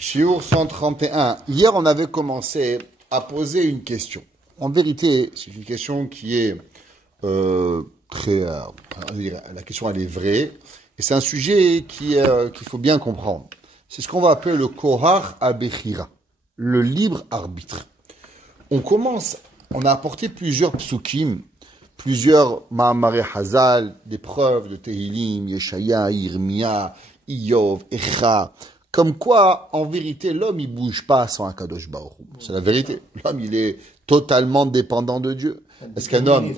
Shiur 131. Hier, on avait commencé à poser une question. En vérité, c'est une question qui est la question, elle est vraie. Et c'est un sujet qu'il faut bien comprendre. C'est ce qu'on va appeler le Kohar Abechira, le libre arbitre. On a apporté plusieurs psukim, plusieurs Ma'amare Hazal, des preuves de Tehilim, Yeshaya, Yirmia, Iyov, Echa. Comme quoi, en vérité, l'homme, il bouge pas sans Akadosh Baruch Hu. C'est la vérité. L'homme, il est totalement dépendant de Dieu. Est-ce qu'un homme,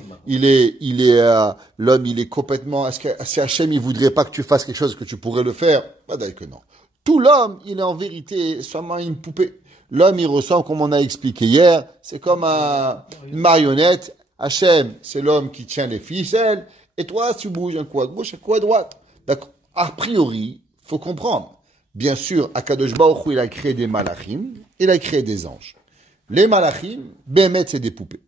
l'homme, il est complètement, est-ce que si Hachem, il voudrait pas que tu fasses quelque chose que tu pourrais le faire? Pas d'ailleurs que non. Tout l'homme, il est en vérité seulement une poupée. L'homme, il ressemble, comme on a expliqué hier, c'est comme une marionnette. Hachem, c'est l'homme qui tient les ficelles. Et toi, tu bouges un coup à gauche, un coup à droite. D'accord. A priori, faut comprendre. Bien sûr, Akadosh Baruch Hu, il a créé des malachim, il a créé des anges. Les malachim, Bémet, c'est des poupées.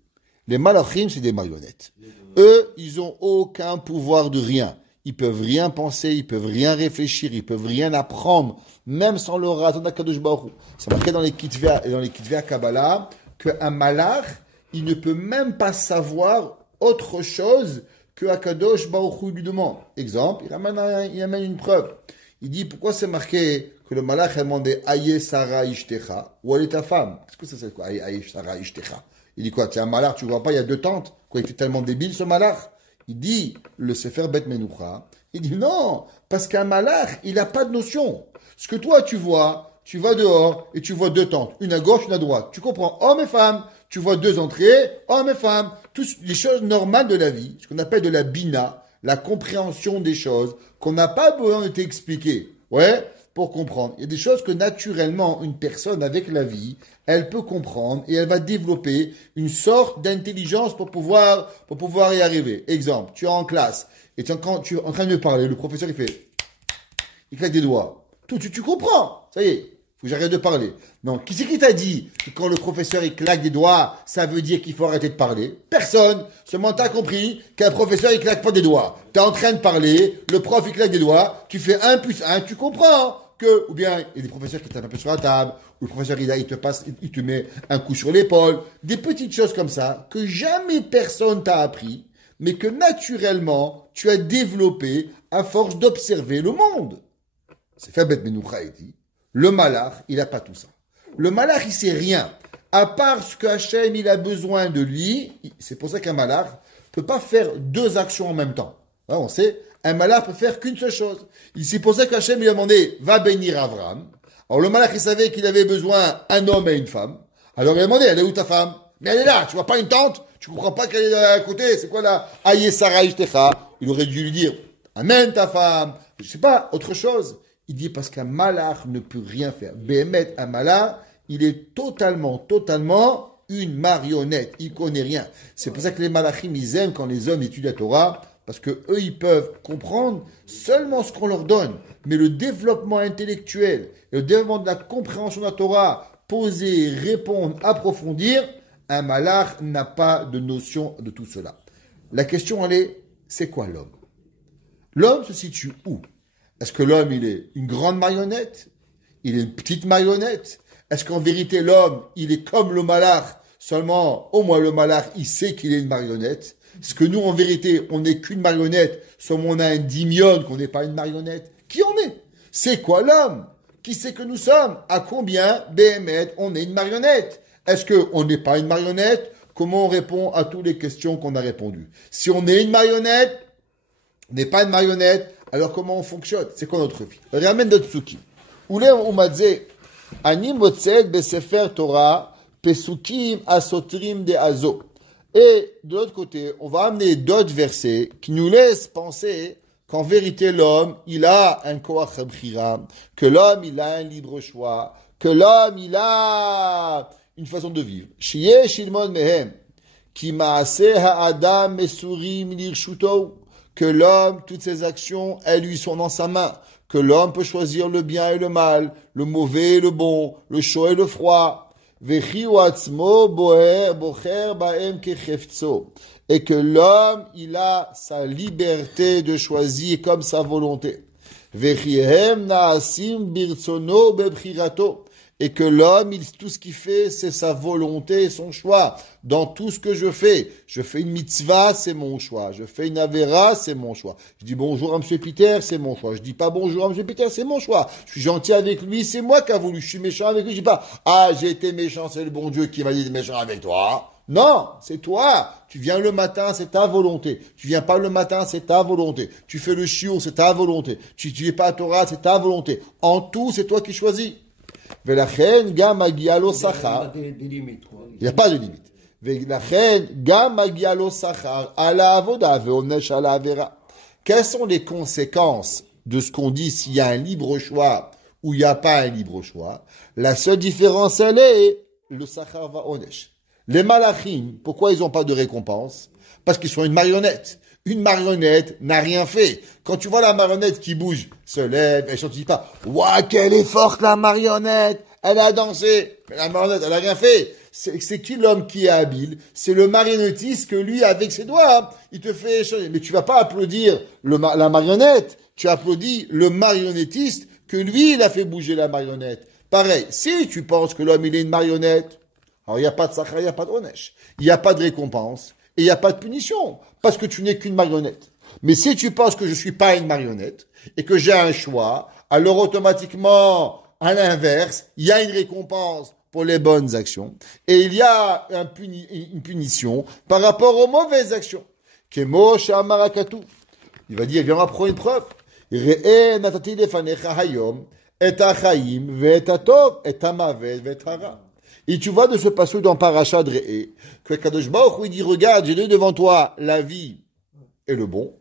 Les malachim, c'est des marionnettes. Eux, ils ont aucun pouvoir de rien. Ils peuvent rien penser, ils peuvent rien réfléchir, ils peuvent rien apprendre, même sans le raton d'Akadosh Baruch Hu. C'est marqué dans les Kitvei Kabbalah qu'un malach, il ne peut même pas savoir autre chose que Akadosh Baruch Hu lui demande. Exemple, il amène une preuve. Il dit, pourquoi c'est marqué que le malach a demandé Aye Sarah Ishtecha, ou elle est ta femme? Qu'est-ce que c'est quoi, Aye Sarah Ishtecha? Il dit quoi? Tu es un malach, tu vois pas, il y a deux tantes. Quoi, il était tellement débile ce malach? Il dit, le Sefer Bet Menucha, il dit non, parce qu'un malach, il n'a pas de notion. Ce que toi tu vois, tu vas dehors et tu vois deux tantes, une à gauche, une à droite. Tu comprends, hommes et femmes. Tu vois deux entrées, hommes et femmes. Toutes les choses normales de la vie, ce qu'on appelle de la bina, la compréhension des choses, qu'on n'a pas besoin de t'expliquer, ouais, pour comprendre. Il y a des choses que naturellement, une personne avec la vie, elle peut comprendre et elle va développer une sorte d'intelligence pour pouvoir y arriver. Exemple, tu es en classe et quand tu es en train de parler, le professeur il claque des doigts. Tu comprends, ça y est. Faut que j'arrête de parler. Non, qui c'est qui t'a dit que quand le professeur il claque des doigts, ça veut dire qu'il faut arrêter de parler? Personne. Seulement t'as compris qu'un professeur il claque pas des doigts. T'es en train de parler, le prof il claque des doigts, tu fais 1 plus 1, tu comprends que, ou bien il y a des professeurs qui tapent un peu sur la table, ou le professeur il te met un coup sur l'épaule, des petites choses comme ça que jamais personne t'a appris, mais que naturellement tu as développé à force d'observer le monde. C'est fait Bet Menucha dit. Le malach, il n'a pas tout ça. Le malach, il sait rien. À part ce que Hachem, il a besoin de lui, c'est pour ça qu'un malach peut pas faire deux actions en même temps. Là, on sait, un malach peut faire qu'une seule chose. C'est pour ça qu'Hachem, il a demandé, va bénir Avram. Alors le malach, il savait qu'il avait besoin un homme et une femme. Alors il a demandé, elle est où ta femme? Mais elle est là, tu vois pas une tante? Tu comprends pas qu'elle est à côté? C'est quoi là? Aïe Sarah Ishtecha. Il aurait dû lui dire, amène ta femme. Je sais pas, autre chose. Il dit parce qu'un malach ne peut rien faire. Béhémet, un malach, il est totalement une marionnette. Il connaît rien. C'est pour ça que les malachim, ils aiment quand les hommes étudient la Torah, parce que eux, ils peuvent comprendre seulement ce qu'on leur donne. Mais le développement intellectuel, le développement de la compréhension de la Torah, poser, répondre, approfondir, un malach n'a pas de notion de tout cela. La question, elle est, c'est quoi l'homme? L'homme se situe où? Est-ce que l'homme, il est une grande marionnette? Il est une petite marionnette? Est-ce qu'en vérité, l'homme, il est comme le malach? Seulement, au moins le malach, il sait qu'il est une marionnette. Est-ce que nous, en vérité, on n'est qu'une marionnette? Seulement on a un dimion qu'on n'est pas une marionnette? Qui on est? C'est quoi l'homme? Qui c'est que nous sommes? À combien, Béhémet, on est une marionnette? Est-ce qu'on n'est pas une marionnette? Comment on répond à toutes les questions qu'on a répondues? Si on est une marionnette, on n'est pas une marionnette, alors comment on fonctionne? C'est quoi notre vie? Ramène d'autres psukim. Oulé umadze, ani motzed besefer Torah, pesukim asotrim de azo. Et de l'autre côté, on va amener d'autres versets qui nous laissent penser qu'en vérité l'homme, il a un koach habchira, que l'homme, il a un libre choix, que l'homme, il a une façon de vivre. Shiye shilmon mehem, ki maaseh ha'adam mesurim lirshuto, que l'homme, toutes ses actions, elles lui sont dans sa main, que l'homme peut choisir le bien et le mal, le mauvais et le bon, le chaud et le froid, et que l'homme, il a sa liberté de choisir comme sa volonté. Vechiehem naasim birtsono bebchirato. Et que l'homme, tout ce qu'il fait, c'est sa volonté et son choix. Dans tout ce que je fais une mitzvah, c'est mon choix. Je fais une avera, c'est mon choix. Je dis bonjour à M. Peter, c'est mon choix. Je dis pas bonjour à M. Peter, c'est mon choix. Je suis gentil avec lui, c'est moi qui a voulu. Je suis méchant avec lui, je dis pas, ah, j'ai été méchant, c'est le bon Dieu qui m'a dit d'être méchant avec toi. Non, c'est toi. Tu viens le matin, c'est ta volonté. Tu viens pas le matin, c'est ta volonté. Tu fais le shiur, c'est ta volonté. Tu es pas à Torah, c'est ta volonté. En tout, c'est toi qui choisis. ולכן גם מגיע לו שכר, il n'y a pas de limite. ולכן גם מגיע לו שכר על העבודה ועונש על העבירה. Quelles sont les conséquences de ce qu'on dit s'il y a un libre choix ou il n'y a pas un libre choix? La seule différence, elle est le sachar va onesh. Les malachim, pourquoi ils n'ont pas de récompense? Parce qu'ils sont une marionnette. Une marionnette n'a rien fait. Quand tu vois la marionnette qui bouge, se lève, elle chante, tu dis pas, ouah, qu'elle est forte la marionnette, elle a dansé. Mais la marionnette, elle a rien fait. C'est qui l'homme qui est habile? C'est le marionnettiste que lui, avec ses doigts, il te fait changer. Mais tu vas pas applaudir la marionnette, tu applaudis le marionnettiste que lui, il a fait bouger la marionnette. Pareil, si tu penses que l'homme, il est une marionnette, alors il n'y a pas de sachar, il n'y a pas de onesh, il n'y a pas de récompense, et il n'y a pas de punition, parce que tu n'es qu'une marionnette. Mais si tu penses que je suis pas une marionnette, et que j'ai un choix, alors automatiquement, à l'inverse, il y a une récompense pour les bonnes actions, et il y a une punition par rapport aux mauvaises actions. Kemo shamarakatu. Il va dire, viens, on va prendre une preuve. Re'e natati lefanecha hayom, et hachaim, ve'et hatov, et hamavet, ve'et hara. Et tu vois de ce passage dans Parashat Re'e, que Kadosh Baruch Hu, il dit, regarde, j'ai donné devant toi la vie et le bon,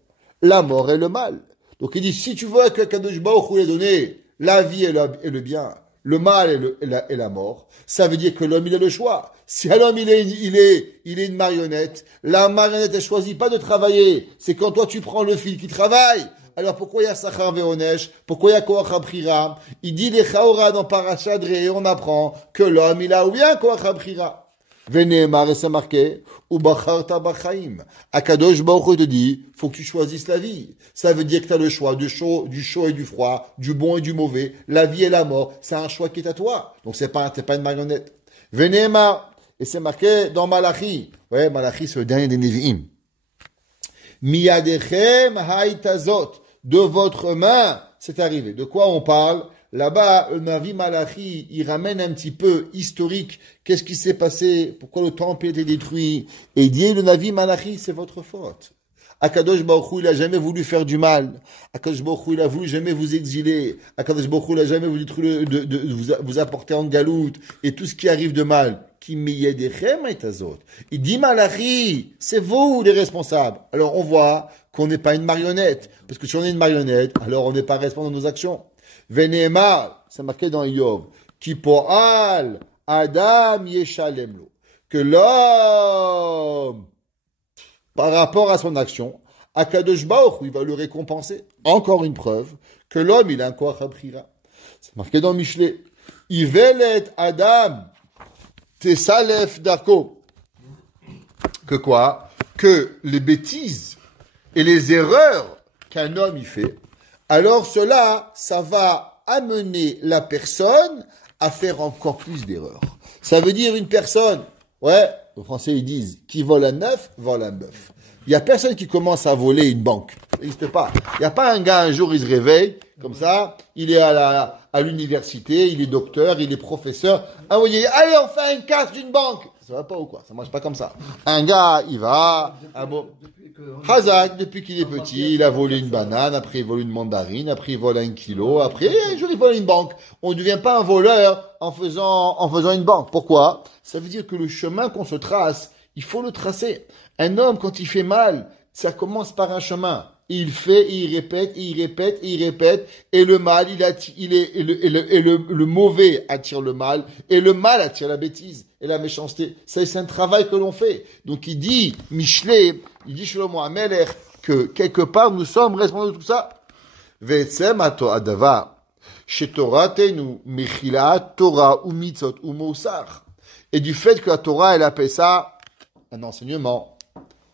la mort et le mal. Donc il dit, si tu veux que Kadosh Baruch Hu ait donné la vie et le bien, le mal et la mort, ça veut dire que l'homme, il a le choix. Si l'homme, il est une marionnette, la marionnette, elle choisit pas de travailler. C'est quand toi, tu prends le fil qui travaille. Alors pourquoi il y a Sachar Ve'onesh? Pourquoi il y a Koach HaBchira? Il dit les Chaora dans Parashat Re'e, on apprend que l'homme, il a ou bien Koach HaBchira. Veneemar, et c'est marqué, ou Bacharta Bachaim. Akadosh Baruch Hu te dit, faut que tu choisisses la vie. Ça veut dire que tu as le choix du chaud et du froid, du bon et du mauvais, la vie et la mort. C'est un choix qui est à toi. Donc t'es pas une marionnette. Veneemar, et c'est marqué dans Malachi. Ouais, Malachi, c'est le dernier des Nevi'im. Miyadechem haïtazot. De votre main, c'est arrivé. De quoi on parle? Là-bas, le Navi Malachi, il ramène un petit peu historique. Qu'est-ce qui s'est passé? Pourquoi le temple a été détruit? Et il dit, le Navi Malachi, c'est votre faute. Akadosh Baruch Hu, il a jamais voulu faire du mal. Akadosh Baruch Hu, il a voulu jamais vous exiler. Akadosh Baruch Hu, il a jamais voulu vous apporter en galoute. Et tout ce qui arrive de mal. Il dit Malachi, c'est vous les responsables. Alors on voit qu'on n'est pas une marionnette. Parce que si on est une marionnette, alors on n'est pas responsable de nos actions. Veneema, c'est marqué dans Yov, qui po'al Adam yeshalemlo, que l'homme, par rapport à son action, Akadosh Baruch Hu, il va le récompenser. Encore une preuve que l'homme, il a un koach habchira. C'est marqué dans Michelet. Ivelet Adam tesalef darko. Que quoi? Que les bêtises et les erreurs qu'un homme y fait, alors cela, ça va amener la personne à faire encore plus d'erreurs. Ça veut dire une personne, ouais, les Français ils disent, qui vole un œuf, vole un bœuf. Il y a personne qui commence à voler une banque. Ça n'existe pas. Il n'y a pas un gars, un jour, il se réveille, comme ça, il est à l'université, il est docteur, il est professeur. Ah oui, allez, on fait une casse d'une banque. Ça va pas ou quoi? Ça marche pas comme ça. Un gars, il va, Hazak, depuis qu'il est petit, il a volé une banane, après il vole une mandarine, après il vole 1 kilo, après un jour il vole une banque. On ne devient pas un voleur en faisant une banque. Pourquoi? Ça veut dire que le chemin qu'on se trace, il faut le tracer. Un homme, quand il fait mal, ça commence par un chemin. Il fait, il répète, il répète, il répète, et le mal, le mauvais attire le mal, et le mal attire la bêtise et la méchanceté. C'est un travail que l'on fait. Donc il dit, Michelet, il dit Shlomo HaMelech, que quelque part nous sommes responsables de tout ça. Ve'etzem adava, shetoratenu mechila Torah ou mitzot ou mosar. Et du fait que la Torah, elle appelle ça un enseignement,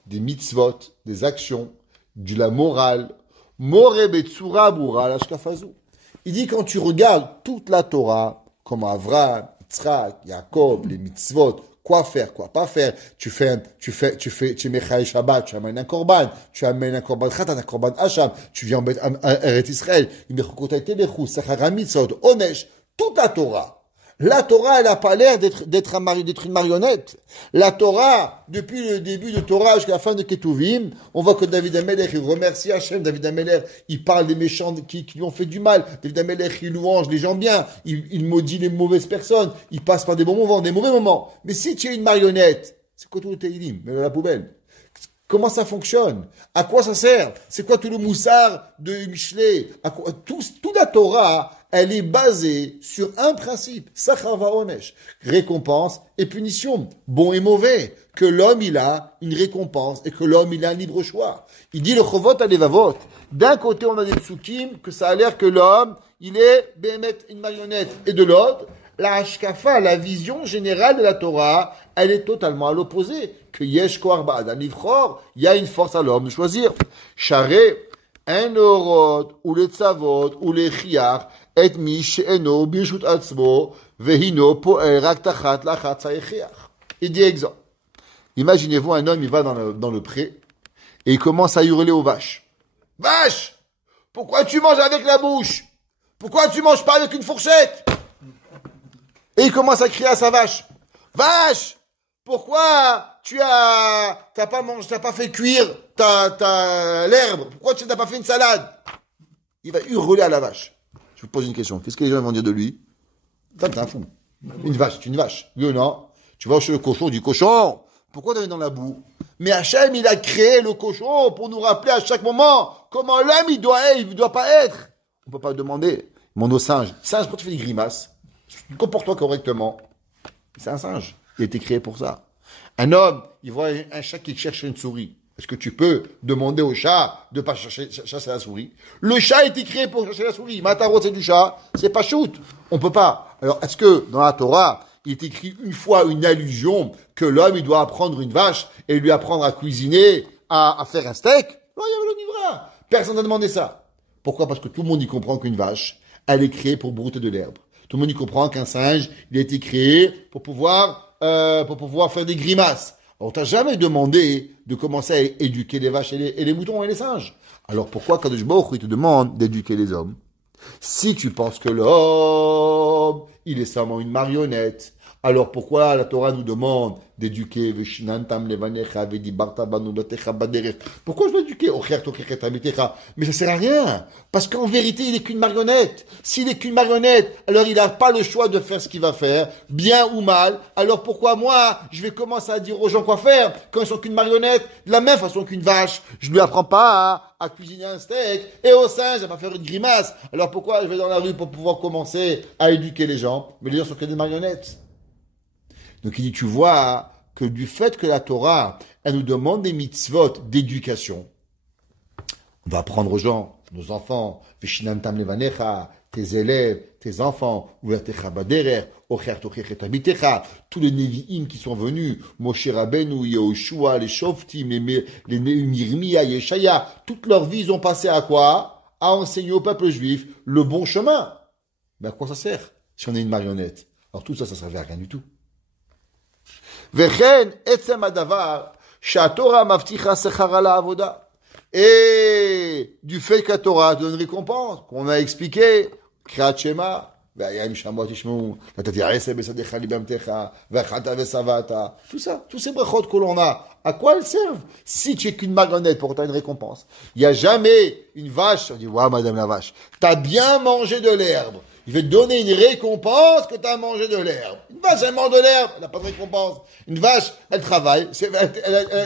des mitzvot, des actions, de la morale, More betsura bura lashkafazu. Il dit quand tu regardes toute la Torah, comme Avraham, Yitzhak, Yaakov, les mitzvot, quoi faire, quoi pas faire. Tu mets Chai Shabbat, tu amènes un korban khatan, un korban hacham, tu viens en Eretz Israël, il me recontacte les chous, Sachara mitzvot, Onesh, toute la Torah. La Torah, elle n'a pas l'air d'être une marionnette. La Torah, depuis le début de Torah jusqu'à la fin de Ketuvim, on voit que David Amelech, il remercie Hachem. David Amelech, il parle des méchants qui lui ont fait du mal. David Amelech, il louange les gens bien. Il maudit les mauvaises personnes. Il passe par des bons moments, des mauvais moments. Mais si tu es une marionnette, c'est quoi tout le Teilim? Mais la poubelle. Comment ça fonctionne? À quoi ça sert? C'est quoi tout le moussard de Michelet? Toute la Torah, elle est basée sur un principe. Sachar va'onesh. Récompense et punition. Bon et mauvais. Que l'homme, il a une récompense et que l'homme, il a un libre choix. Il dit le chovot alevavot. D'un côté, on a des psukim que ça a l'air que l'homme, il est bémet une marionnette. Et de l'autre, la hashkafa, la vision générale de la Torah, elle est totalement à l'opposé. Que yesh koar ba'adam livchor, il y a une force à l'homme de choisir. Charé, un orot, ou les tzavot, ou les chiach, et mi she'eno birshut atzmo, vehino po'el rak tachat lachat tzaychiach. Il dit exemple. Imaginez-vous un homme, il va dans le pré, et il commence à hurler aux vaches. Vache! Pourquoi tu manges avec la bouche? Pourquoi tu manges pas avec une fourchette? Et il commence à crier à sa vache. Vache! Pourquoi t'as pas fait cuire l'herbe? Pourquoi tu n'as pas fait une salade? Il va hurler à la vache. Je vous pose une question. Qu'est-ce que les gens vont dire de lui? T'es un fou. Une vache, c'est une vache. Oui ou non? Tu vas chez le cochon, du cochon. Pourquoi t'es dans la boue? Mais Hachem, il a créé le cochon pour nous rappeler à chaque moment comment l'homme, il doit pas être. On peut pas demander. Mon singe. Singe, pourquoi tu fais des grimaces? Comporte-toi correctement. C'est un singe. Il a été créé pour ça. Un homme, il voit un chat qui cherche une souris. Est-ce que tu peux demander au chat de pas chasser la souris? Le chat a été créé pour chercher la souris. Matarot, c'est du chat. C'est pas shoot. On peut pas. Alors, est-ce que dans la Torah, il est écrit une fois une allusion que l'homme, il doit apprendre une vache et lui apprendre à cuisiner, à faire un steak? Non, il y avait le livre. Personne n'a demandé ça. Pourquoi? Parce que tout le monde y comprend qu'une vache, elle est créée pour brouter de l'herbe. Tout le monde y comprend qu'un singe, il a été créé pour pouvoir faire des grimaces. On t'a jamais demandé de commencer à éduquer les vaches et les moutons et les singes. Alors pourquoi Kadosh Baruch Hu, il te demande d'éduquer les hommes? Si tu penses que l'homme, il est seulement une marionnette, alors pourquoi la Torah nous demande d'éduquer? Pourquoi je dois éduquer? Mais ça sert à rien. Parce qu'en vérité, il n'est qu'une marionnette. S'il n'est qu'une marionnette, alors il n'a pas le choix de faire ce qu'il va faire, bien ou mal. Alors pourquoi moi, je vais commencer à dire aux gens quoi faire quand ils sont qu'une marionnette? De la même façon qu'une vache. Je ne lui apprends pas à cuisiner un steak. Et au singe, à pas faire une grimace. Alors pourquoi je vais dans la rue pour pouvoir commencer à éduquer les gens? Mais les gens sont que des marionnettes. Donc il dit, tu vois que du fait que la Torah, elle nous demande des mitzvot d'éducation, on va apprendre aux gens, nos enfants, Veshinantam levanecha, tes élèves, tes enfants, Uvatecha baderer, Ocher tochech et habitecha, tous les Nevi'im qui sont venus, Moshe Rabbeinu, Yehoshua, les Shoftim, les Mirmia, Yeshaya, toute leur vie, ils ont passé à quoi? À enseigner au peuple juif le bon chemin. Mais à quoi ça sert si on est une marionnette? Alors tout ça, ça ne servait à rien du tout. וכן עצם הדבר שהתורה מבטיחה שכר על העבודה. Et du fait que la Torah donne récompense, qu'on a expliqué, Kriyat Shema, והיה שמוע תשמעו, נתתי עשר בשדך לבהמתך, ואכלת ושבעת, tout ça, tous ces brachot que l'on a, à quoi elles servent? Si tu es qu'une marionnette pour que tu aies une récompense. Il n'y a jamais une vache, on dit, ouais, madame la vache, t'as bien mangé de l'herbe. Il va te donner une récompense que tu as mangé de l'herbe. Une vache, elle mange de l'herbe, elle n'a pas de récompense. Une vache, elle travaille,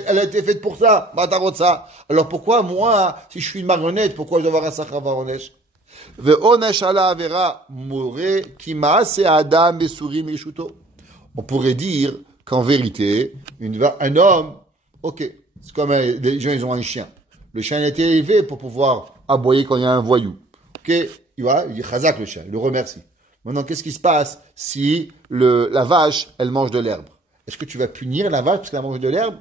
elle a été faite pour ça, ça. Alors pourquoi moi, si je suis une marionnette, pourquoi je dois avoir un sachar varonesh? On pourrait dire qu'en vérité, un homme, ok, c'est comme les gens, ils ont un chien. Le chien a été élevé pour pouvoir aboyer quand il y a un voyou. Ok, il dit chazak le chien, il le remercie. Maintenant, qu'est-ce qui se passe si la vache, elle mange de l'herbe? Est-ce que tu vas punir la vache parce qu'elle mange de l'herbe?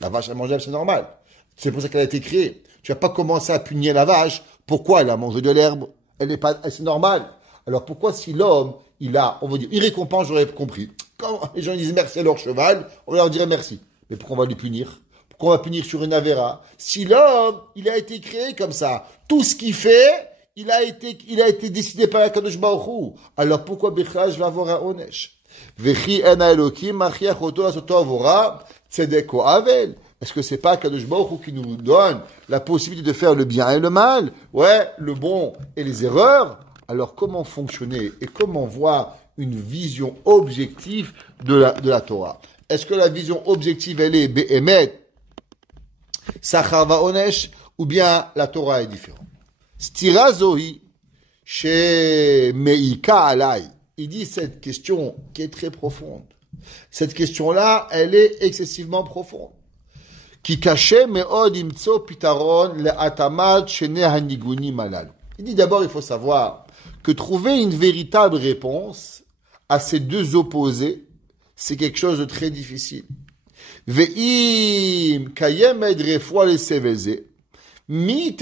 La vache, elle mange de l'herbe, c'est normal. C'est pour ça qu'elle a été créée. Tu vas pas commencer à punir la vache. Pourquoi elle a mangé de l'herbe? C'est normal. Alors pourquoi si l'homme, on va dire, il récompense, j'aurais compris. Quand les gens disent merci à leur cheval, on leur dirait merci. Mais pourquoi on va lui punir? Pourquoi on va punir sur une avéra? Si l'homme, il a été créé comme ça, tout ce qu'il fait, il a été décidé par Akadosh Baruch Hu. Alors pourquoi Bechra je vais avoir un onesh? Vechi ena Elokim machiach oto lasoto avora tzedek o avel. Est-ce que c'est pas Akadosh Baruch Hu qui nous donne la possibilité de faire le bien et le mal? Ouais, le bon et les erreurs. Alors comment fonctionner et comment voir une vision objective de la Torah? Est-ce que la vision objective, elle est Be'emet, Sachar va'onesh, ou bien la Torah est différente? Stira zohi, chez Meika alai. Il dit cette question qui est très profonde. Cette question-là, elle est excessivement profonde. Qui cachait me'od imtso pitaron le'atamat shene haniguni malal. Il dit d'abord, il faut savoir que trouver une véritable réponse à ces deux opposés, c'est quelque chose de très difficile. Ve'im kayem ed refoua leseveze. Et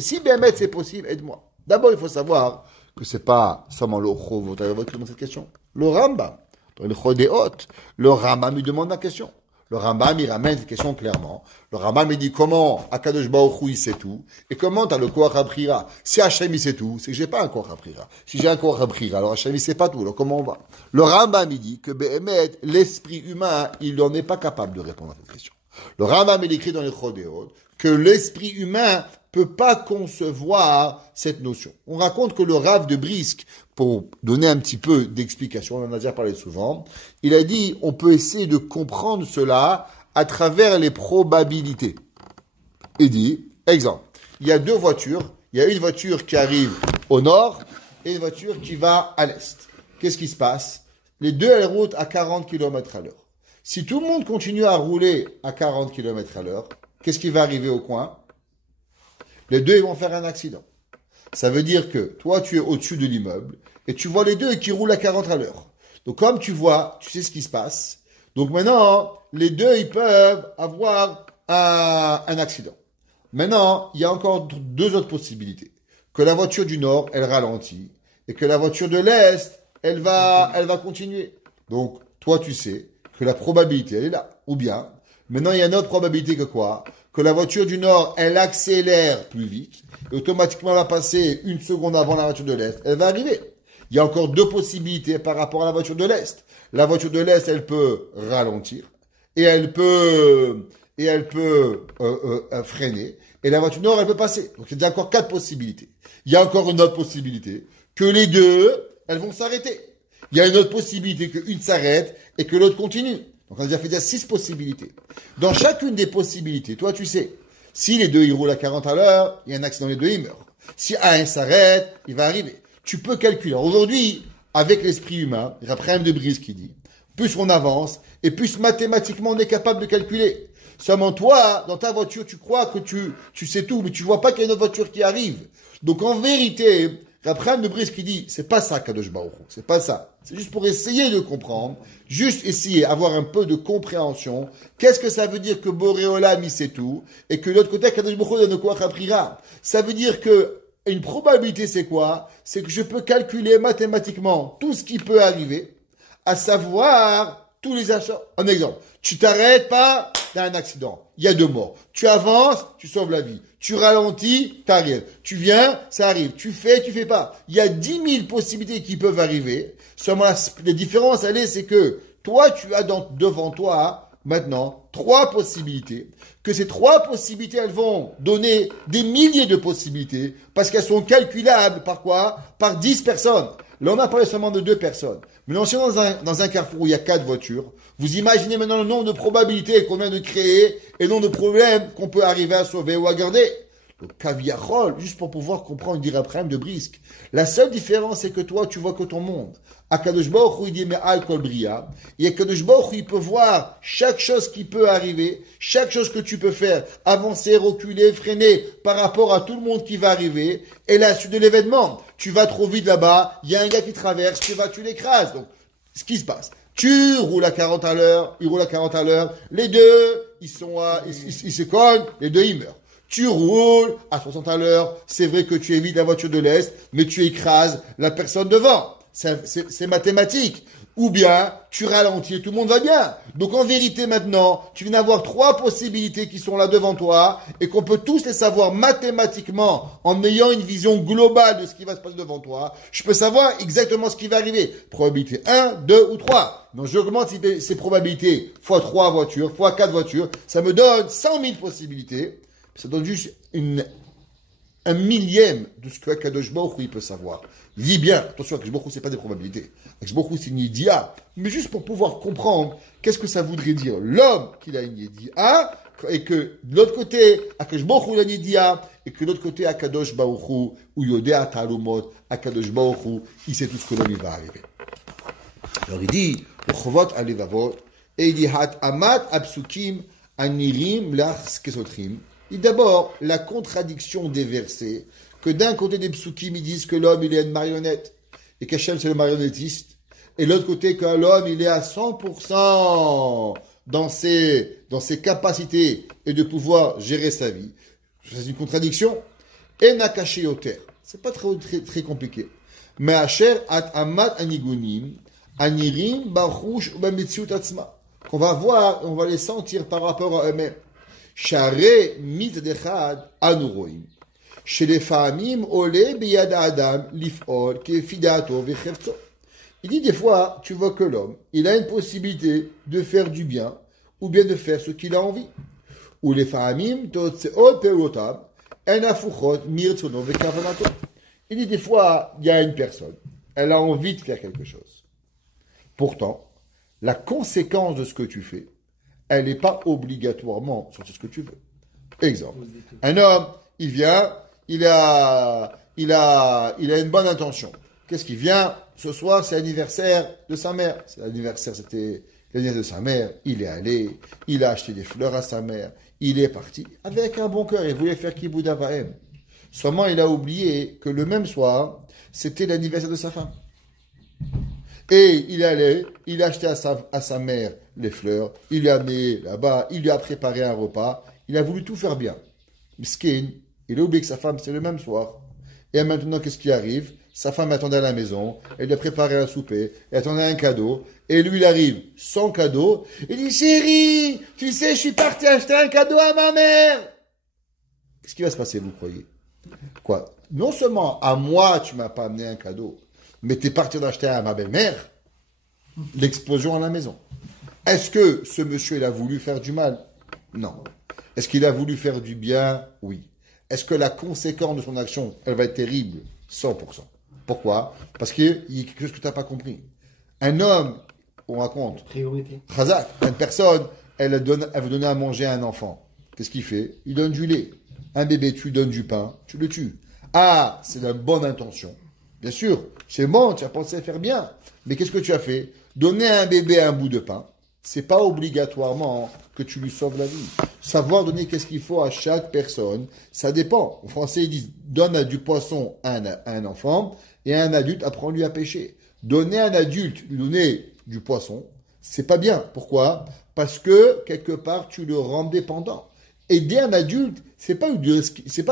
si Bémet c'est possible, aide-moi. D'abord, il faut savoir que c'est pas seulement le Chovot qui demande cette question. Le Rambam, dans le Chodéot, le Rambam lui demande la question. Le Rambam, il ramène cette question clairement. Le Rambam, il dit comment Akadosh Baruch Hu, il sait tout. Et comment t'as le Koach HaBrira? Si Hachem, il sait tout, c'est que j'ai pas un Koach HaBrira. Si j'ai un Koach HaBrira, alors Hachem, il sait pas tout. Alors comment on va? Le Rambam, il dit que Bémet, l'esprit humain, il n'en est pas capable de répondre à cette question. Le Rambam, il écrit dans les Chodéot que l'esprit humain peut pas concevoir cette notion. On raconte que le Rav de Brisk, pour donner un petit peu d'explication, on en a déjà parlé souvent, il a dit, on peut essayer de comprendre cela à travers les probabilités. Il dit, exemple, il y a deux voitures, il y a une voiture qui arrive au nord et une voiture qui va à l'est. Qu'est-ce qui se passe? Les deux, elles roulent à 40 km à l'heure. Si tout le monde continue à rouler à 40 km à l'heure, qu'est-ce qui va arriver au coin? Les deux, ils vont faire un accident. Ça veut dire que toi, tu es au-dessus de l'immeuble et tu vois les deux qui roulent à 40 à l'heure. Donc, comme tu vois, tu sais ce qui se passe. Donc, maintenant, les deux, ils peuvent avoir un accident. Maintenant, il y a encore deux autres possibilités. Que la voiture du nord, elle ralentit et que la voiture de l'est, elle va continuer. Donc, toi, tu sais que la probabilité, elle est là. Ou bien, maintenant, il y a une autre probabilité que quoi? Que la voiture du nord, elle accélère plus vite, et automatiquement, elle va passer une seconde avant la voiture de l'est. Elle va arriver. Il y a encore deux possibilités par rapport à la voiture de l'est. La voiture de l'est, elle peut ralentir, et elle peut freiner, et la voiture du nord, elle peut passer. Donc, il y a encore quatre possibilités. Il y a encore une autre possibilité, que les deux, elles vont s'arrêter. Il y a une autre possibilité qu'une s'arrête et que l'autre continue. Donc on a déjà fait 6 possibilités. Dans chacune des possibilités, toi tu sais, si les deux ils roulent à 40 à l'heure, il y a un accident, les deux ils meurent. Si un s'arrête, il va arriver. Tu peux calculer. Aujourd'hui, avec l'esprit humain, il y a Raphaël de Brisk qui dit, plus on avance, et plus mathématiquement on est capable de calculer. Seulement toi, dans ta voiture, tu crois que tu sais tout, mais tu vois pas qu'il y a une autre voiture qui arrive. Donc en vérité, Raphaël de Brisk qui dit, c'est pas ça Kadosh Baruch Hu, c'est pas ça. C'est juste pour essayer de comprendre, juste essayer, avoir un peu de compréhension. Qu'est-ce que ça veut dire que Boré Olam, il sait tout, et que de l'autre côté, Kadosh Baruch Hu donne quoi Chaprira? Ça veut dire que une probabilité, c'est quoi? C'est que je peux calculer mathématiquement tout ce qui peut arriver, à savoir tous les achats. Un exemple, tu t'arrêtes pas, t'as un accident, il y a 2 morts. Tu avances, tu sauves la vie. Tu ralentis, t'arrives. Tu viens, ça arrive. Tu fais pas. Il y a 10 000 possibilités qui peuvent arriver. Seulement, la différence, c'est que toi, tu as devant toi, maintenant, 3 possibilités. Que ces 3 possibilités, elles vont donner des milliers de possibilités parce qu'elles sont calculables par quoi? Par 10 personnes. Là, on a parlé seulement de 2 personnes. Mais si on est dans un carrefour où il y a 4 voitures, vous imaginez maintenant le nombre de probabilités qu'on vient de créer et le nombre de problèmes qu'on peut arriver à sauver ou à garder. Donc, Kaviachol, juste pour pouvoir comprendre, dire après de Brisk. La seule différence, c'est que toi, tu vois que ton monde. Akadosh Baruch Hu, il dit, mais Al-Kol Bria. Et Akadosh Baruch Hu, il peut voir chaque chose qui peut arriver, chaque chose que tu peux faire, avancer, reculer, freiner par rapport à tout le monde qui va arriver. Et la suite de l'événement, tu vas trop vite là-bas, il y a un gars qui traverse, tu l'écrases. Donc, ce qui se passe. Tu roules à 40 à l'heure, il roule à 40 à l'heure, les deux, ils se cognent, les deux, ils meurent. Tu roules à 60 à l'heure, c'est vrai que tu évites la voiture de l'Est, mais tu écrases la personne devant. C'est mathématique. Ou bien, tu ralentis et tout le monde va bien. Donc en vérité maintenant, tu viens d'avoir 3 possibilités qui sont là devant toi et qu'on peut tous les savoir mathématiquement en ayant une vision globale de ce qui va se passer devant toi. Je peux savoir exactement ce qui va arriver. Probabilité 1, 2 ou 3. Donc j'augmente ces probabilités fois 3 voitures, fois 4 voitures. Ça me donne 100 000 possibilités. Ça donne juste un millième de ce que Akadosh Baruch Hu il peut savoir. Il dit bien, attention, Akadosh Baruch Hu, c'est pas des probabilités. Akadosh Baruch Hu, c'est une idea. Mais juste pour pouvoir comprendre qu'est-ce que ça voudrait dire l'homme qu'il a une idea, et que de l'autre côté, Akadosh Baruch Hu il a une idea, et que de l'autre côté, Akadosh Baruch Hu, ou Yodea Talumot, Akadosh Baruch Hu, il sait tout ce que l'homme il va arriver. Alors il dit, Chovot alevavot, et il dit, Hat amat absukim anirim lach kesotrim. Et d'abord, la contradiction des versets, que d'un côté des psukim, ils disent que l'homme, il est une marionnette, et qu'Hachem, c'est le marionnettiste, et de l'autre côté, que l'homme, il est à 100% dans ses capacités et de pouvoir gérer sa vie. C'est une contradiction. Et nakaché yoter. C'est pas très compliqué. Mais Asher at amat anigunim, anirim, baruch, ubamitziut atzma. Qu'on va voir, on va les sentir par rapport à eux-mêmes. Share mitzadechad anuroim. Chez les famim ole biyad adam lifol kefidato vechevtso. Il dit des fois, tu vois que l'homme, il a une possibilité de faire du bien ou bien de faire ce qu'il a envie. Ou les famim totseot pelotab enafuchot mirtsono vekavanato. Il dit des fois, il y a une personne, elle a envie de faire quelque chose. Pourtant, la conséquence de ce que tu fais, elle n'est pas obligatoirement sur ce que tu veux. Exemple, un homme, il vient, il a une bonne intention. Qu'est-ce qu'il vient? Ce soir, c'est l'anniversaire de sa mère. C'était l'anniversaire de sa mère. Il est allé, il a acheté des fleurs à sa mère. Il est parti avec un bon cœur. Il voulait faire Kibbout Avahem. Seulement, il a oublié que le même soir, c'était l'anniversaire de sa femme. Et il allait, il a acheté à sa mère les fleurs, il l'a amené là-bas, il lui a préparé un repas, il a voulu tout faire bien. Miskin, il a oublié que sa femme, c'est le même soir. Et maintenant, qu'est-ce qui arrive? Sa femme attendait à la maison, elle lui a préparé un souper, elle attendait un cadeau, et lui, il arrive sans cadeau, il dit, chérie, tu sais, je suis parti acheter un cadeau à ma mère. Qu'est-ce qui va se passer, vous croyez? Quoi? Non seulement à moi, tu m'as pas amené un cadeau, mais tu es parti d'acheter à ma belle-mère, l'explosion à la maison. Est-ce que ce monsieur, il a voulu faire du mal? Non. Est-ce qu'il a voulu faire du bien? Oui. Est-ce que la conséquence de son action, elle va être terrible? 100%. Pourquoi? Parce qu'il y a quelque chose que tu n'as pas compris. Un homme, on raconte, priorité. Khazak, une personne, elle veut donner à manger à un enfant. Qu'est-ce qu'il fait? Il donne du lait. Un bébé, tu lui donnes du pain, tu le tues. Ah, c'est la bonne intention. Bien sûr, c'est bon, tu as pensé faire bien. Mais qu'est-ce que tu as fait? Donner à un bébé un bout de pain, c'est pas obligatoirement que tu lui sauves la vie. Savoir donner qu'est-ce qu'il faut à chaque personne, ça dépend. En français, ils disent, donne du poisson à un enfant, et à un adulte, apprends-lui à pêcher. Donner à un adulte, lui donner du poisson, c'est pas bien. Pourquoi? Parce que, quelque part, tu le rends dépendant. Aider un adulte, c'est pas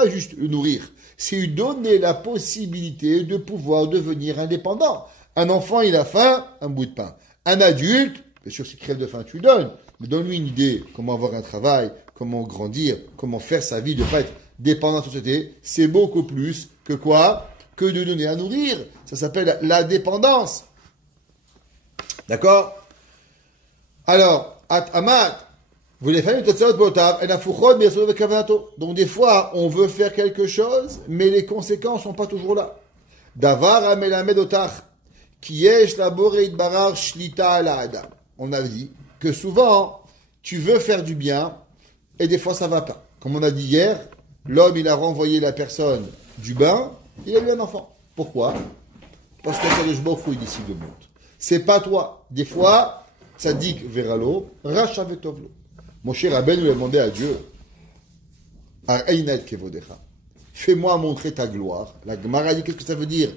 juste le nourrir. C'est lui donner la possibilité de pouvoir devenir indépendant. Un enfant, il a faim, un bout de pain. Un adulte, bien sûr, s'il crève de faim, tu lui donnes. Mais donne-lui une idée, comment avoir un travail, comment grandir, comment faire sa vie, de ne pas être dépendant de la société. C'est beaucoup plus que quoi? Que de donner à nourrir. Ça s'appelle la dépendance. D'accord? Alors, at-amat, vous les familles, donc des fois, on veut faire quelque chose, mais les conséquences sont pas toujours là. Davar amelamed otach, qui yesh labore idbarar shlita ala adam. On a dit que souvent, tu veux faire du bien, et des fois ça va pas. Comme on a dit hier, l'homme il a renvoyé la personne du bain, il a eu un enfant. Pourquoi? Parce que Kadosh Baruch Hu il décide de monter. C'est pas toi. Des fois, tzaddik veralo, racha vetovlo. Moshe Rabbeinu lui a demandé à Dieu, Har Einat Kevodecha, fais-moi montrer ta gloire. La Gemara dit qu'est-ce que ça veut dire?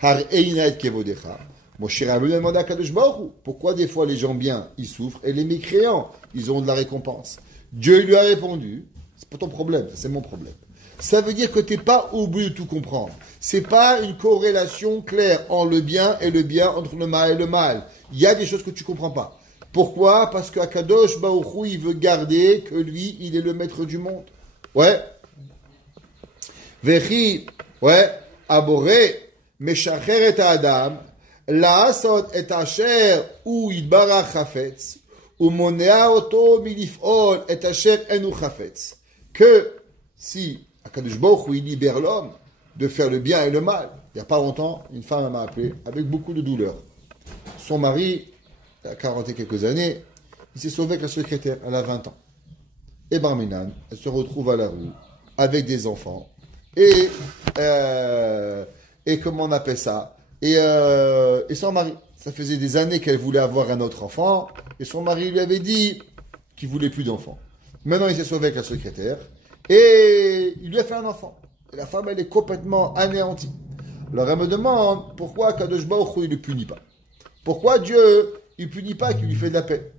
Har Einat Kevodecha. Moshe Rabbeinu a demandé à Kadosh Baruch Hu, pourquoi des fois les gens bien, ils souffrent, et les mécréants, ils ont de la récompense. Dieu lui a répondu, c'est pas ton problème, c'est mon problème. Ça veut dire que tu n'es pas obligé de tout comprendre. C'est pas une corrélation claire entre le bien et le bien, entre le mal et le mal. Il y a des choses que tu comprends pas. Pourquoi? Parce qu'Akadosh Baruch Hu, il veut garder que lui, il est le maître du monde. Ouais. Vechi, ouais, aboré, meshacher et Adam, לעשות את אשר הוא יתברך חפץ, ומונע אותו מלפעול את אשר אינו חפץ. Que si Akadosh Baruch Hu, il libère l'homme de faire le bien et le mal. Il n'y a pas longtemps, une femme m'a appelé avec beaucoup de douleur. Son mari, il a 40 et quelques années, il s'est sauvé avec la secrétaire, elle a 20 ans. Et Barminan, elle se retrouve à la rue, avec des enfants, et comment on appelle ça, et son mari. Ça faisait des années qu'elle voulait avoir un autre enfant, et son mari lui avait dit qu'il voulait plus d'enfants. Maintenant, il s'est sauvé avec la secrétaire, et il lui a fait un enfant. Et la femme, elle est complètement anéantie. Alors, elle me demande pourquoi Kadosh Baruch Hu, il ne le punit pas. Pourquoi Dieu, il ne punit pas, qu'il lui fait de la paix.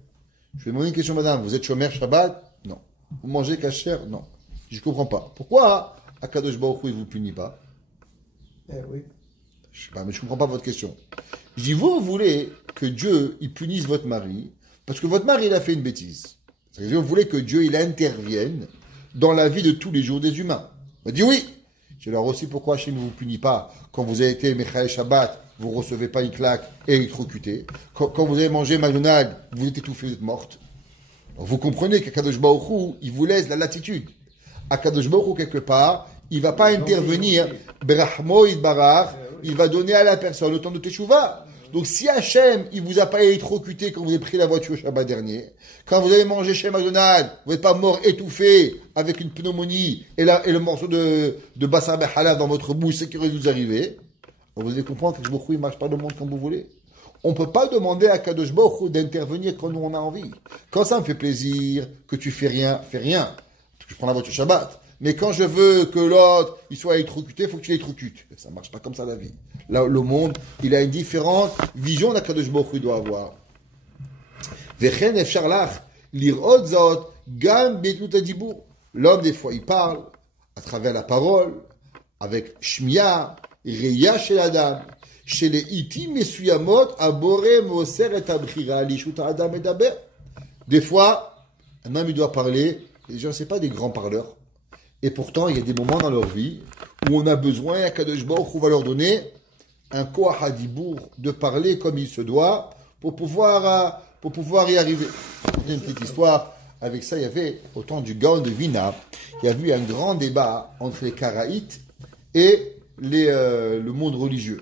Je lui ai demandé une question, madame, vous êtes chômeur Shabbat? Non. Vous mangez kasher? Non. Je ne comprends pas. Pourquoi Akadosh Baruch Hu, il ne vous punit pas? Oui. Je sais pas, mais je ne comprends pas votre question. Je dis, vous voulez que Dieu, il punisse votre mari, parce que votre mari, il a fait une bêtise. C'est-à-dire, vous voulez que Dieu, il intervienne dans la vie de tous les jours des humains. Il m'a dit oui. Je leur aussi pourquoi Hachem ne vous punit pas quand vous avez été Mechael Shabbat, vous ne recevez pas une claque et électrocuté. Quand vous avez mangé McDonald's, vous êtes étouffé, vous êtes morte. Donc vous comprenez qu'Akadosh Baruch Hu, il vous laisse la latitude. Akadosh Baruch Hu, quelque part, il ne va pas intervenir, Berachmo Idbarach, il va donner à la personne le temps de Teshuvah. Donc si Hachem, il vous a pas électrocuté quand vous avez pris la voiture Shabbat dernier, quand vous avez mangé chez McDonald's, vous n'êtes pas mort étouffé avec une pneumonie et le morceau de bassin halal dans votre bouche, c'est qui aurait vous arriver. Vous allez comprendre que Kadosh Baruch Hu, il marche pas le monde comme vous voulez. On ne peut pas demander à Kadosh Baruch Hu d'intervenir quand nous on a envie. Quand ça me fait plaisir, que tu fais rien, fais rien. Je prends la voiture Shabbat. Mais quand je veux que l'autre, il soit électrocuté, il faut que tu l'électrocutes. Ça ne marche pas comme ça la vie. Là, le monde, il a une différente vision d'Akadosh Baruch Hu doit avoir. Vechen efshar lach, lirot zot, gam betlut adibur. L'homme, des fois, il parle à travers la parole, avec shmiya, reya shel adam, shel itim mesuyamot, abore moser et abchira, lishut adam edaber. Des fois, un homme, il doit parler, les gens, c'est pas des grands parleurs. Et pourtant, il y a des moments dans leur vie où on a besoin, à Kadosh Baruch Hu va leur donner un koach hadibour, de parler comme il se doit pour pouvoir y arriver. Une petite histoire. Avec ça, il y avait, au temps du Gaon de Vina, il y a eu un grand débat entre les Karaïtes et le monde religieux.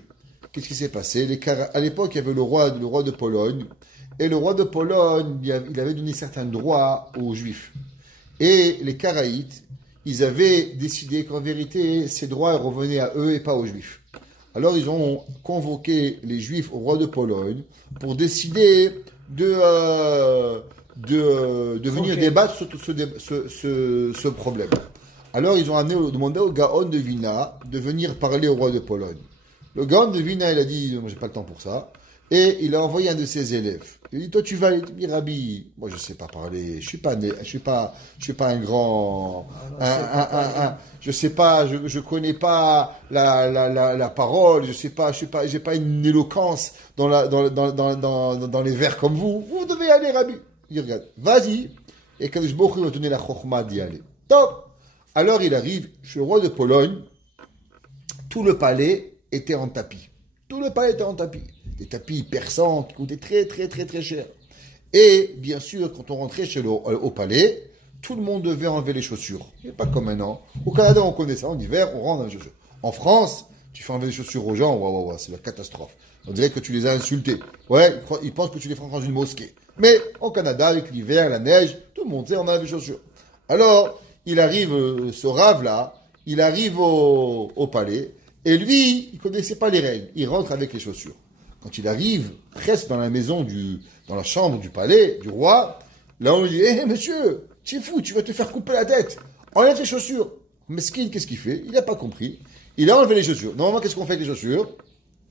Qu'est-ce qui s'est passé? À l'époque, il y avait le roi de Pologne. Et le roi de Pologne, il avait donné certains droits aux Juifs. Et les Karaïtes, ils avaient décidé qu'en vérité, ces droits revenaient à eux et pas aux Juifs. Alors, ils ont convoqué les Juifs au roi de Pologne pour décider de venir débattre sur ce problème. Alors, ils ont demandé au Gaon de Vina de venir parler au roi de Pologne. Le Gaon de Vina, il a dit, moi, j'ai pas le temps pour ça. Et il a envoyé un de ses élèves. Il dit, toi, tu vas aller, Rabbi, moi, je sais pas parler, je suis pas un grand, je sais pas, je connais pas la parole, j'ai pas une éloquence dans les vers comme vous. Vous devez aller, Rabbi. Il regarde, vas-y. Et Kadosh Baruch Hu va donner la chokhma d'y aller. Top. Alors, il arrive chez le roi de Pologne. Tout le palais était en tapis. Des tapis persans qui coûtaient très, très, très, très cher. Et, bien sûr, quand on rentrait au palais, tout le monde devait enlever les chaussures. Et pas comme maintenant. Au Canada, on connaît ça. En hiver, on rentre dans les chaussures. En France, tu fais enlever les chaussures aux gens, ouais, c'est la catastrophe. On dirait que tu les as insultés. Ouais, ils pensent que tu les feras dans une mosquée. Mais au Canada, avec l'hiver, la neige, tout le monde sait, on enlève les chaussures. Alors, il arrive, ce rave-là, il arrive au palais, et lui, il connaissait pas les règles. Il rentre avec les chaussures. Quand il arrive, presque dans la maison dans la chambre du palais, du roi, là, on lui dit, monsieur, tu es fou, tu vas te faire couper la tête. Enlève tes chaussures. Mesquine, qu'est-ce qu'il fait? Il n'a pas compris. Il a enlevé les chaussures. Normalement, qu'est-ce qu'on fait avec les chaussures?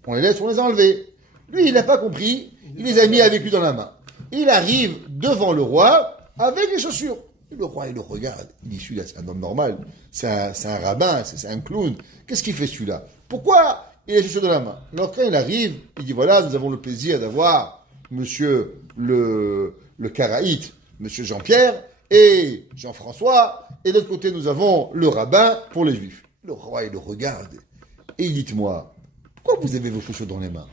On les laisse, on les a enlevées. Lui, il n'a pas compris, il les a mis avec lui dans la main. Il arrive devant le roi avec les chaussures. Et le roi, il le regarde. Il dit, celui-là, c'est un homme normal. C'est un rabbin, c'est un clown. Qu'est-ce qu'il fait celui-là? Pourquoi il a les chaussures dans la main? Alors quand il arrive, il dit, voilà, nous avons le plaisir d'avoir monsieur le Karaïte, monsieur Jean-Pierre et Jean-François. Et de l'autre côté, nous avons le rabbin pour les juifs. Le roi, il le regarde. Et il dit, dites-moi, pourquoi vous avez vos chaussures dans les mains?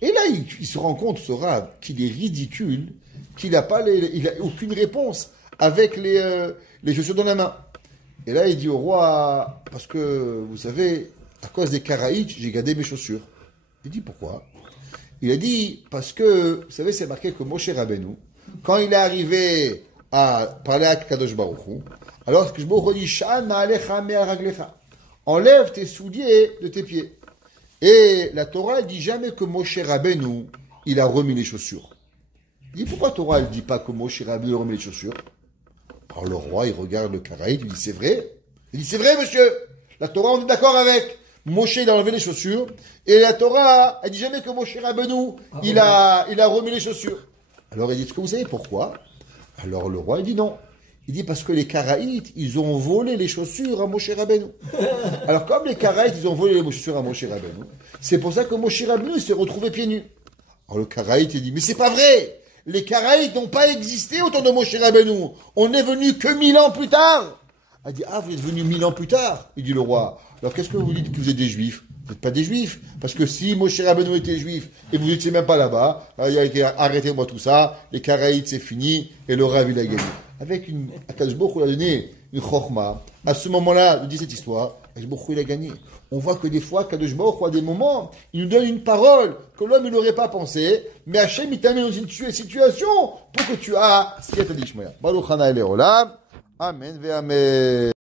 Et là, il se rend compte, ce rab, qu'il est ridicule, qu'il n'a pas il a aucune réponse avec les chaussures dans la main. Et là, il dit au roi, parce que, vous savez, à cause des Karaïtes, j'ai gardé mes chaussures. Il dit, pourquoi? Il a dit, parce que, vous savez, c'est marqué que Moshe Rabbeinu, quand il est arrivé à parler à Kadosh Baruch Hu, alors que je me dit, Shan ma'alecha me'araglecha, enlève tes souliers de tes pieds. Et la Torah, elle dit jamais que Moshe Rabbeinu, il a remis les chaussures. Il dit, pourquoi la Torah, elle dit pas que Moshe Rabbeinu a remis les chaussures? Alors le roi, il regarde le Karaïte, il dit, c'est vrai? Il dit, c'est vrai, monsieur. La Torah, on est d'accord avec. Moshe, il a enlevé les chaussures. Et la Torah, elle dit jamais que Moshe Rabbeinu, il a remis les chaussures. Alors il dit, est-ce que vous savez pourquoi? Alors le roi, il dit non. Il dit parce que les Karaïtes, ils ont volé les chaussures à Moshe Rabbeinu. Alors comme les Karaïtes, ils ont volé les chaussures à Moshe Rabbeinu, c'est pour ça que Moshe Rabbeinu, il s'est retrouvé pieds nus. Alors le Karaïte, il dit, mais c'est pas vrai! Les Karaïtes n'ont pas existé autour de Moshe Rabbeinu. On n'est venu que 1000 ans plus tard. Elle dit, ah, vous êtes venu 1000 ans plus tard, il dit le roi. Alors qu'est-ce que vous dites que vous êtes des juifs? Vous n'êtes pas des juifs. Parce que si Moshe Rabbeinu était juif et vous n'étiez même pas là-bas, arrêtez-moi tout ça, les Karaïtes c'est fini et le Rav il a gagné. Avec Akadosh Baruch Hu a donné une chorma. À ce moment-là, je dis cette histoire, Akadosh Baruch Hu il a gagné. On voit que des fois, Akadosh Baruch Hu a des moments, il nous donne une parole que l'homme il n'aurait pas pensé, mais Hachem il t'a mis dans une situation pour que tu aies ce qu'il t'a dit. Baruch Hana Ele Olam. Amen ve Amen.